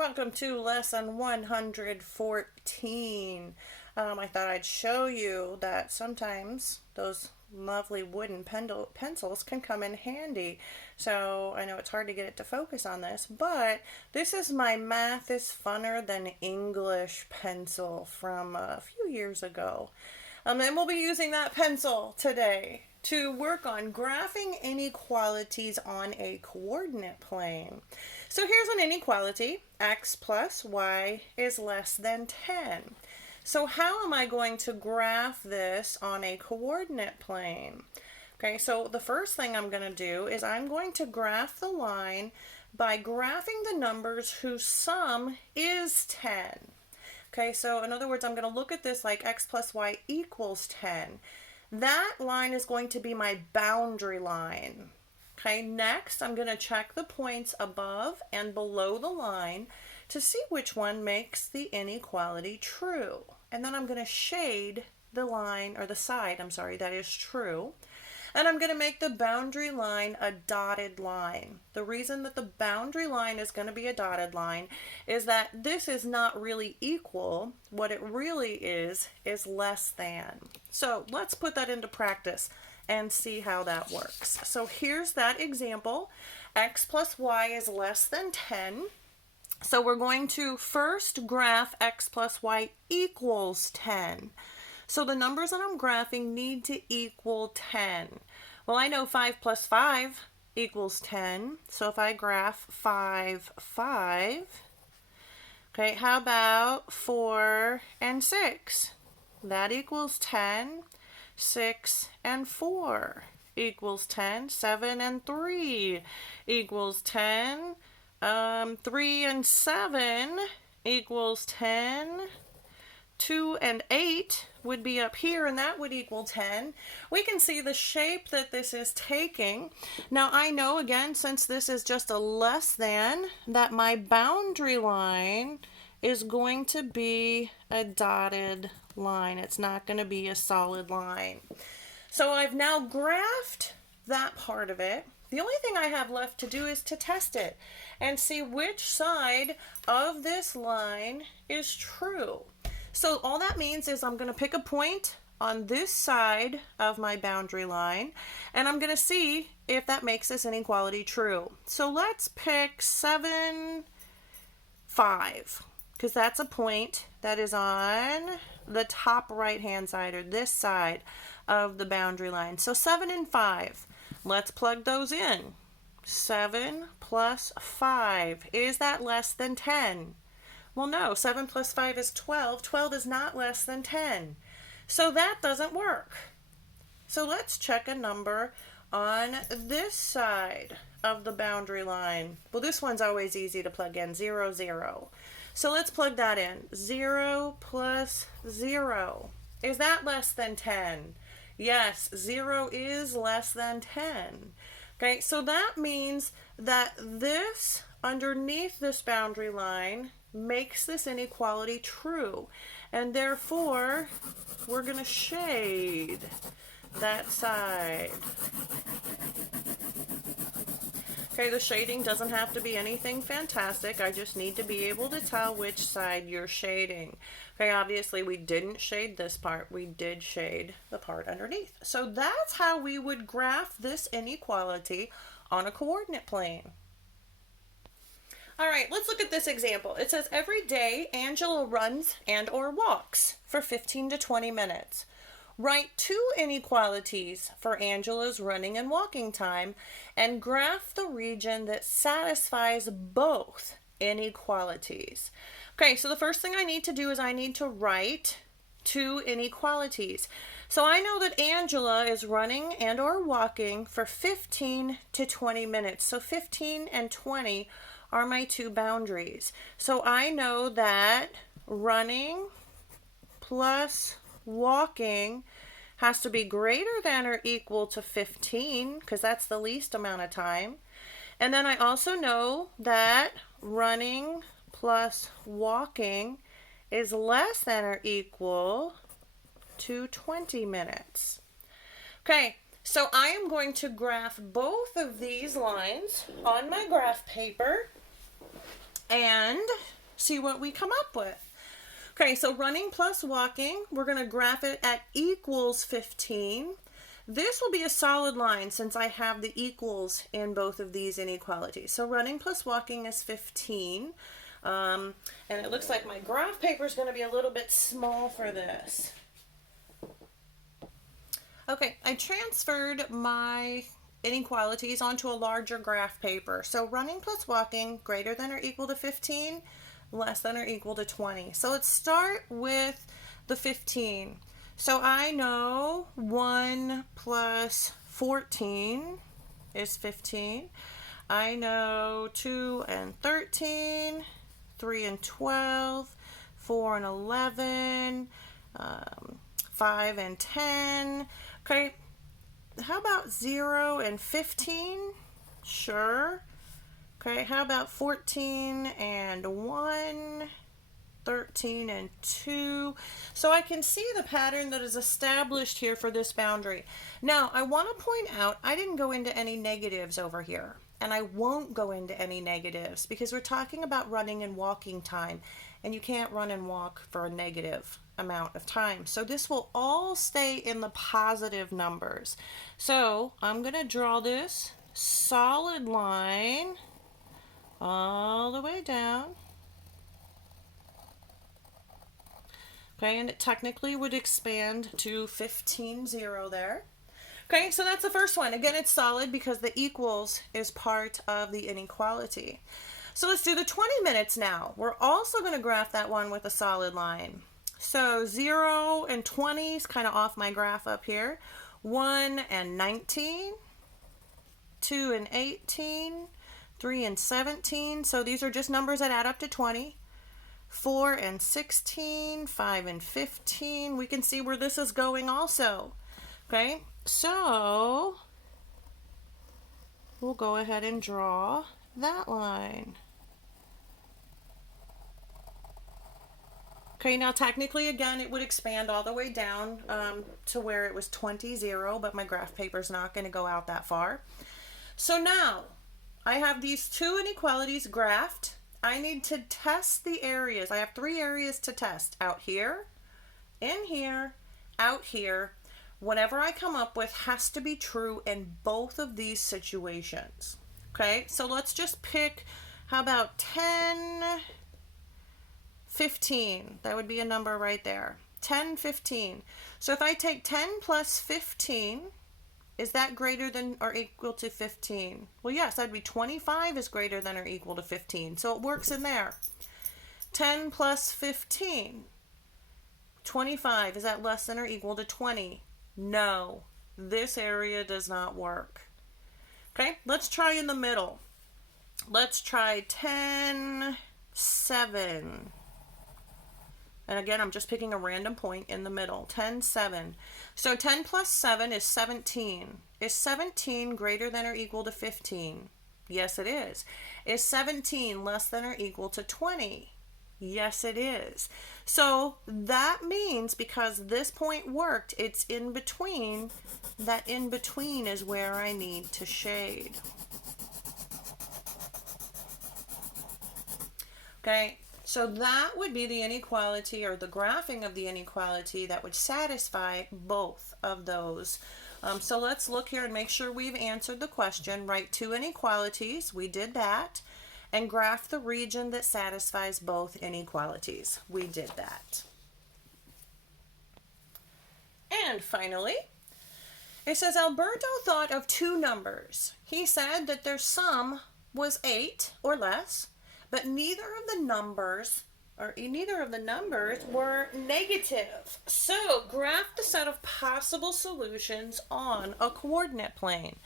Welcome to lesson 114. I thought I'd show you that sometimes those lovely wooden pencils can come in handy. So I know it's hard to get it to focus on this, but this is my Math is Funner Than English pencil from a few years ago. And we'll be using that pencil today to work on graphing inequalities on a coordinate plane. So here's an inequality, x plus y is less than 10. So how am I going to graph this on a coordinate plane? Okay, so the first thing I'm going to do is I'm going to graph the line by graphing the numbers whose sum is 10. Okay, so in other words, I'm going to look at this like x plus y equals 10. That line is going to be my boundary line. Okay, next I'm going to check the points above and below the line to see which one makes the inequality true. And then I'm going to shade the line, or the side, that is true. And I'm going to make the boundary line a dotted line. The reason that the boundary line is going to be a dotted line is that this is not really equal. What it really is less than. So let's put that into practice and see how that works. So here's that example. X plus y is less than 10. So we're going to first graph x plus y equals 10. So the numbers that I'm graphing need to equal 10. Well, I know 5 plus 5 equals 10. So if I graph 5, 5. Okay, how about 4 and 6? That equals 10. 6 and 4 equals 10. 7 and 3 equals 10. 3 and 7 equals 10. 2 and 8 would be up here, and that would equal 10. We can see the shape that this is taking. Now I know, again, since this is just a less than, that my boundary line is going to be a dotted line. It's not going to be a solid line. So I've now graphed that part of it. The only thing I have left to do is to test it and see which side of this line is true. So all that means is I'm going to pick a point on this side of my boundary line, and I'm going to see if that makes this inequality true. So let's pick 7, 5, because that's a point that is on the top right-hand side, or this side of the boundary line. So 7 and 5, let's plug those in. 7 plus 5, is that less than 10? Well, no, 7 plus 5 is 12. 12 is not less than 10. So that doesn't work. So let's check a number on this side of the boundary line. Well, this one's always easy to plug in, 0, 0. So let's plug that in. 0 plus 0. Is that less than 10? Yes, 0 is less than 10. Okay, so that means that this, underneath this boundary line, makes this inequality true. And therefore, we're going to shade that side. Okay, the shading doesn't have to be anything fantastic. I just need to be able to tell which side you're shading. Okay, obviously we didn't shade this part. We did shade the part underneath. So that's how we would graph this inequality on a coordinate plane. All right, let's look at this example. It says every day Angela runs and or walks for 15 to 20 minutes. Write two inequalities for Angela's running and walking time and graph the region that satisfies both inequalities. Okay, so the first thing I need to do is I need to write two inequalities. So I know that Angela is running and or walking for 15 to 20 minutes. So 15 and 20 are my two boundaries. So I know that running plus walking has to be greater than or equal to 15, because that's the least amount of time. And then I also know that running plus walking is less than or equal to 20 minutes. Okay, so I am going to graph both of these lines on my graph paper. and see what we come up with. Okay, so running plus walking, we're going to graph it at equals 15. This will be a solid line since I have the equals in both of these inequalities. So running plus walking is 15. And it looks like my graph paper is going to be a little bit small for this. Okay, I transferred my inequalities onto a larger graph paper. So running plus walking, greater than or equal to 15, less than or equal to 20. So let's start with the 15. So I know 1 plus 14 is 15. I know 2 and 13, 3 and 12, 4 and 11, 5 and 10. Okay, how about 0 and 15? Sure. Okay, how about 14 and 1, 13 and 2? So I can see the pattern that is established here for this boundary. Now, I want to point out I didn't go into any negatives over here, and I won't go into any negatives because we're talking about running and walking time, and you can't run and walk for a negative amount of time. So this will all stay in the positive numbers. So I'm going to draw this solid line all the way down. Okay, and it technically would expand to 15, 0 there. Okay, so that's the first one. Again, it's solid because the equals is part of the inequality. So let's do the 20 minutes now. We're also going to graph that one with a solid line. So 0 and 20 is kind of off my graph up here. 1 and 19, 2 and 18, 3 and 17. So these are just numbers that add up to 20. 4 and 16, 5 and 15. We can see where this is going also. Okay, so we'll go ahead and draw that line. Okay, now technically, again, it would expand all the way down to where it was 20, 0, but my graph paper is not going to go out that far. So now, I have these two inequalities graphed. I need to test the areas. I have 3 areas to test. Out here, in here, out here. Whatever I come up with has to be true in both of these situations. Okay, so let's just pick, how about 10, 15? That would be a number right there. 10, 15. So if I take 10 plus 15, is that greater than or equal to 15? Well, yes, that'd be 25 is greater than or equal to 15. So it works in there. 10 plus 15. 25, is that less than or equal to 20? No, this area does not work. Okay, let's try in the middle. Let's try 10, 7. And again, I'm just picking a random point in the middle. 10, 7. So 10 plus 7 is 17. Is 17 greater than or equal to 15? Yes, it is. Is 17 less than or equal to 20? Yes, it is. So that means because this point worked, it's in between. That in between is where I need to shade. Okay, so that would be the inequality or the graphing of the inequality that would satisfy both of those. So let's look here and make sure we've answered the question. Write 2 inequalities. We did that. And graph the region that satisfies both inequalities. We did that. And finally, it says Alberto thought of 2 numbers. He said that their sum was 8 or less, but neither of the numbers were negative. So graph the set of possible solutions on a coordinate plane.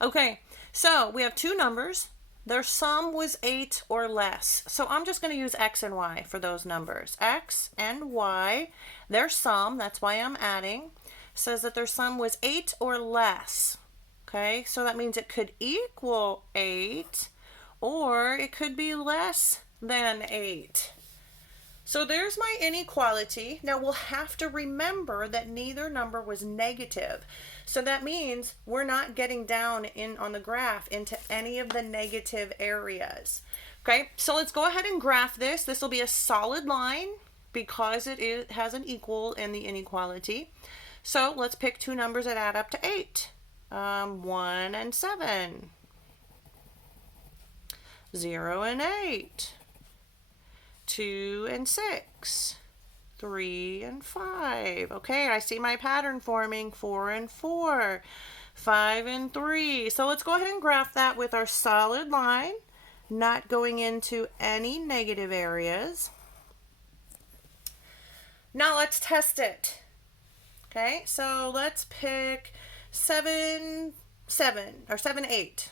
Okay, so we have 2 numbers. Their sum was 8 or less. So I'm just going to use X and Y for those numbers. X and Y, their sum, that's why I'm adding, says that their sum was 8 or less. Okay, so that means it could equal 8 or it could be less than 8. So there's my inequality. Now we'll have to remember that neither number was negative. So that means we're not getting down on the graph into any of the negative areas. Okay, so let's go ahead and graph this. This will be a solid line because it has an equal in the inequality. So let's pick two numbers that add up to 8. 1 and 7. 0 and 8. 2 and 6. 3 and 5. Okay, I see my pattern forming. 4 and 4. 5 and 3. So let's go ahead and graph that with our solid line, not going into any negative areas. Now let's test it. Okay, so let's pick 7, 7, or 7, 8.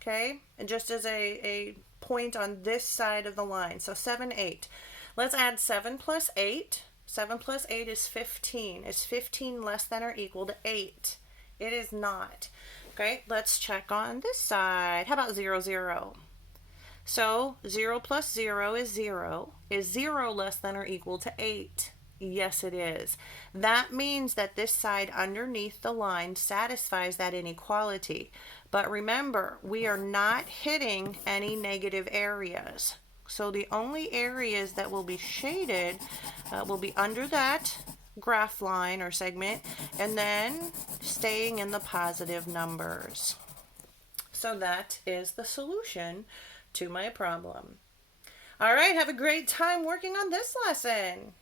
Okay, and just as a point on this side of the line. So 7, 8. Let's add 7 plus 8. 7 plus 8 is 15. Is 15 less than or equal to 8? It is not. Okay, let's check on this side. How about 0, 0? So 0 plus 0 is 0. Is 0 less than or equal to 8? Yes, it is. That means that this side underneath the line satisfies that inequality. But remember, we are not hitting any negative areas. So the only areas that will be shaded will be under that graph line or segment, and then staying in the positive numbers. So that is the solution to my problem. All right, have a great time working on this lesson.